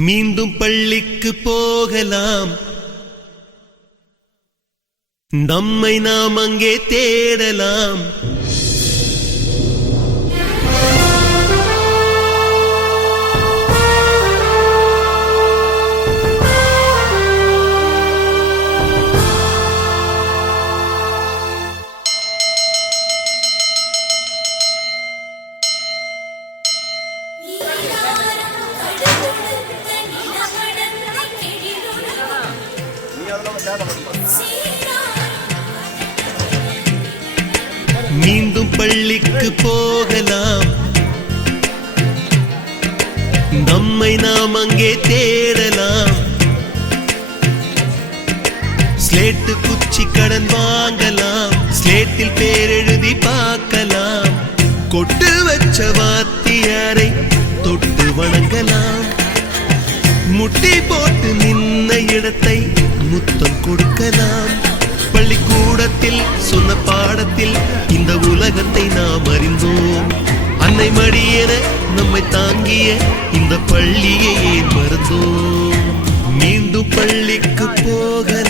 மீண்டும் பள்ளிக்கு போகலாம், நம்மை நாம் அங்கே தேடலாம். மீண்டும் பள்ளிக்கு போகலாம், நம்மை நாம் அங்கே தேடலாம். ஸ்லேட்டு குச்சி கடன் வாங்கலாம், ஸ்லேட்டில் பேர் எழுதி பார்க்கலாம். கொட்டு வச்ச வாத்தியாரை தொட்டு வணங்கலாம், முட்டி போட்டு நின்ன இடத்தை முத்தம் கொடுக்கலாம். பள்ளிக்கூடத்தில் சொன்ன பாடத்தில் இந்த உலகத்தை நாம் அறிந்தோம். அன்னை மடியென நம்மை தாங்கிய இந்த பள்ளியை ஏன் மறந்தோம். மீண்டும் பள்ளிக்கு போக